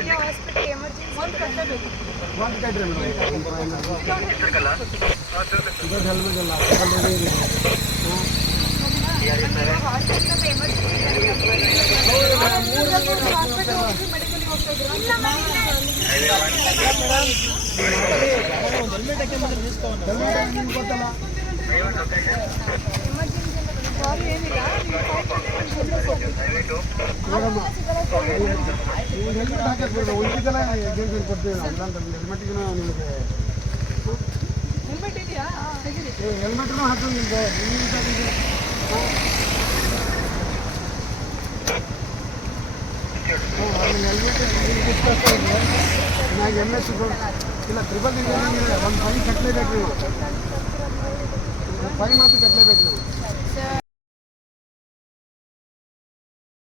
ಸಾವಿರ ಇದೆ hospital helmet agency ಕೊಡ್ತೀವಿ ನಿಮಗೆ ಹೆಲ್ಮೆಟ್ ಇದೆಯಾ ಹೆಲ್ಮೆಟ್ನು ಹಾಕೊಂಡು ನಿಮ್ಗೆ ಹೆಲ್ಮೆಟ್ ಇಲ್ಲ ತ್ರಿಬಲ್ ಇಂಜಿನಿಯರಿಂಗ್ ಒಂದು ಫೈನ್ ಕಟ್ಟಲೇಬೇಕು ನೀವು ಫೈನ್ ಮಾತ್ರ ಕಟ್ಟಲೇಬೇಕು ನೀವು